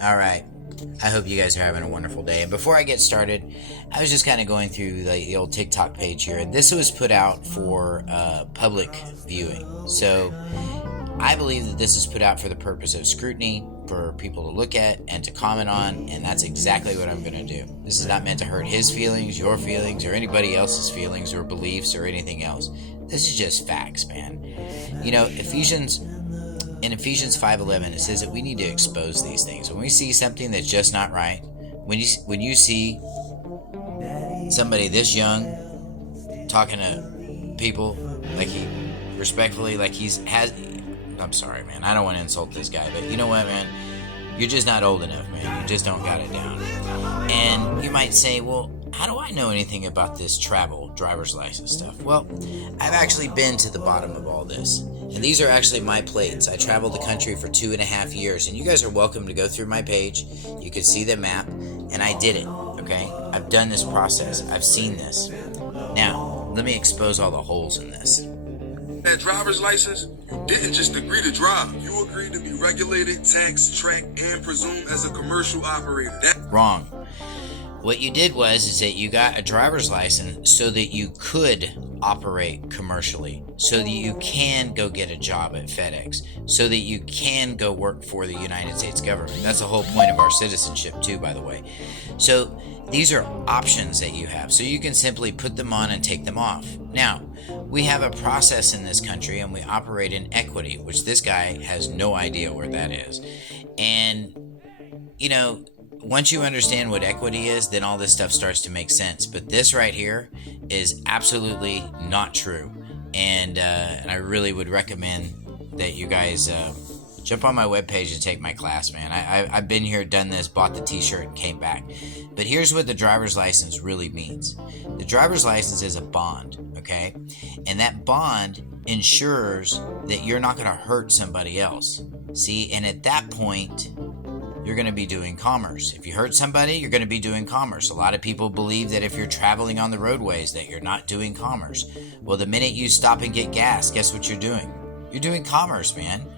All right. I hope you guys are having a wonderful day. And before I get started, I was just kind of going through the old TikTok page here, and this was put out for public viewing. So I believe that this is put out for the purpose of scrutiny, for people to look at and to comment on, and that's exactly what I'm going to do. This is not meant to hurt his feelings, your feelings, or anybody else's feelings or beliefs or anything else. This is just facts, man. You know, in Ephesians 5:11, it says that we need to expose these things. When we see something that's just not right, when you see somebody this young talking to people like he respectfully, like I'm sorry, man, I don't want to insult this guy, but you know what, man, you're just not old enough, man. You just don't got it down. And you might say, well, how do I know anything about this travel driver's license stuff? Well, I've actually been to the bottom of all this. And these are actually my plates. I traveled the country for 2.5 years, and you guys are welcome to go through my page. You can see the map, and I did it, okay? I've done this process. I've seen this. Now, let me expose all the holes in this. That driver's license, you didn't just agree to drive. You agreed to be regulated, taxed, tracked, and presumed as a commercial operator. Wrong. What you did is that you got a driver's license so that you could operate commercially, so that you can go get a job at FedEx, so that you can go work for the United States government. That's the whole point of our citizenship too, by the way. So these are options that you have. So you can simply put them on and take them off. Now, we have a process in this country and we operate in equity, which this guy has no idea where that is. And, you know, once you understand what equity is, then all this stuff starts to make sense. But this right here is absolutely not true. And I really would recommend that you guys jump on my webpage and take my class, man. I've been here, done this, bought the t-shirt, and came back. But here's what the driver's license really means. The driver's license is a bond, okay? And that bond ensures that you're not going to hurt somebody else. See, and at that point, you're going to be doing commerce. If you hurt somebody, you're going to be doing commerce. A lot of people believe that if you're traveling on the roadways that you're not doing commerce. Well, the minute you stop and get gas, guess what you're doing? You're doing commerce, man.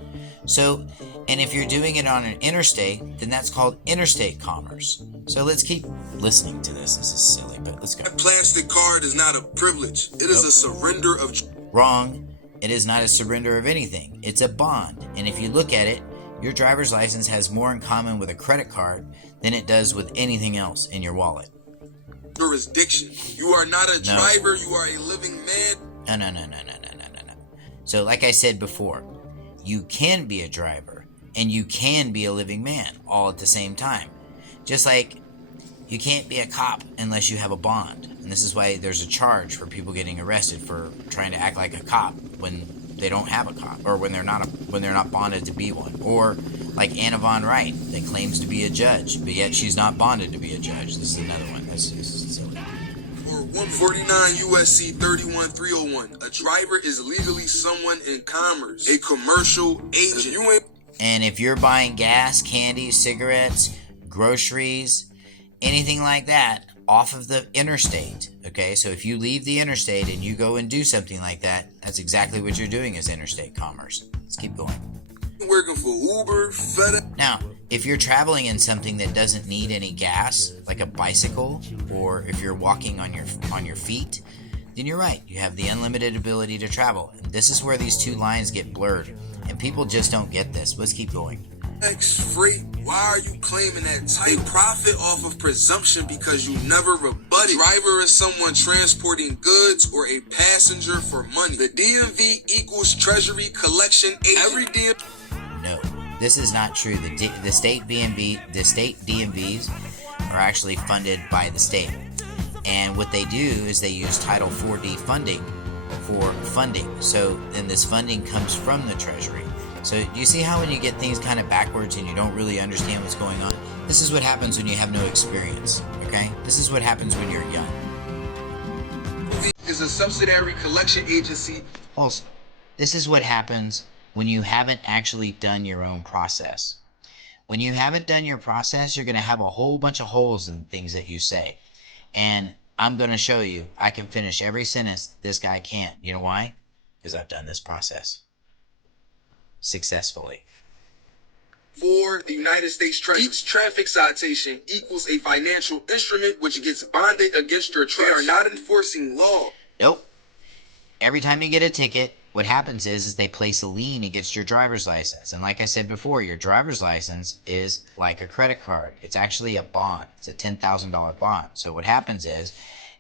So, and if you're doing it on an interstate, then that's called interstate commerce. So let's keep listening to this. This is silly, but let's go. That plastic card is not a privilege. It is a surrender of... Wrong. It is not a surrender of anything. It's a bond. And if you look at it, your driver's license has more in common with a credit card than it does with anything else in your wallet. Jurisdiction. You are not a driver, you are a living man. No. So like I said before, you can be a driver and you can be a living man all at the same time. Just like you can't be a cop unless you have a bond. And this is why there's a charge for people getting arrested for trying to act like a cop when they don't have a cop, or when they're not bonded to be one, or like Anna Von Wright that claims to be a judge, but yet she's not bonded to be a judge. This is another one. This is silly. For 149 USC 31301, a driver is legally someone in commerce, a commercial agent. And if you're buying gas, candy, cigarettes, groceries, anything like that off of the interstate, okay? So if you leave the interstate and you go and do something like that, that's exactly what you're doing is interstate commerce. Let's keep going. Working for Uber, FedEx. Now, if you're traveling in something that doesn't need any gas, like a bicycle, or if you're walking on your feet, then you're right. You have the unlimited ability to travel. And this is where these two lines get blurred, and people just don't get this. Let's keep going. Freight, why are you claiming that type? They profit off of presumption because you never rebut it. Driver is someone transporting goods or a passenger for money. The DMV equals Treasury Collection Agent. Every DMV... No, this is not true. The state DMVs are actually funded by the state. And what they do is they use Title 4D funding for funding. So then this funding comes from the Treasury. So do you see how when you get things kind of backwards and you don't really understand what's going on? This is what happens when you have no experience, okay? This is what happens when you're young. Is a subsidiary collection agency. Also, this is what happens when you haven't actually done your own process. When you haven't done your process, you're going to have a whole bunch of holes in things that you say. And I'm going to show you, I can finish every sentence this guy can't. You know why? Because I've done this process successfully. for the United States Treasury. Each traffic citation equals a financial instrument which gets bonded against your trust. They are not enforcing law. Nope. Every time you get a ticket, what happens is they place a lien against your driver's license. And like I said before, your driver's license is like a credit card. It's actually a bond. It's a $10,000 bond. So what happens is,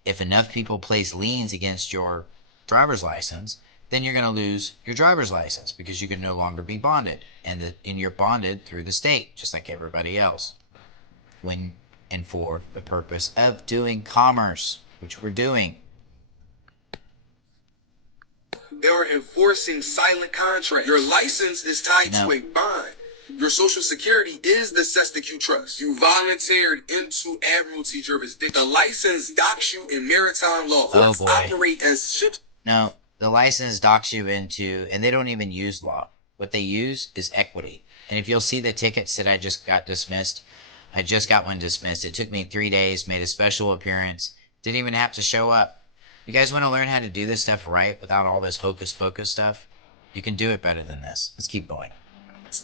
if enough people place liens against your driver's license, then you're going to lose your driver's license because you can no longer be bonded. And you're bonded through the state, just like everybody else. When and for the purpose of doing commerce, which we're doing. They are enforcing silent contracts. Your license is tied to a bond. Your social security is the cestic you trust. You volunteered into admiralty jurisdiction. The license docks you in maritime law. Oh boy. Operate as ships. No, the license docks you into, and they don't even use law. What they use is equity. And if you'll see the tickets that I just got dismissed, I just got one dismissed. It took me 3 days, made a special appearance, didn't even have to show up. You guys want to learn how to do this stuff right without all this hocus pocus stuff? You can do it better than this. Let's keep going.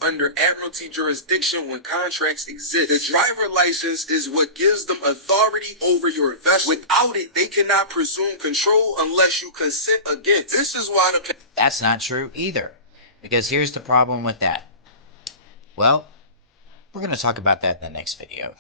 Under admiralty jurisdiction when contracts exist. The driver license is what gives them authority over your vessel. Without it, they cannot presume control unless you consent against. This is why the... That's not true either. Because here's the problem with that. Well, we're going to talk about that in the next video.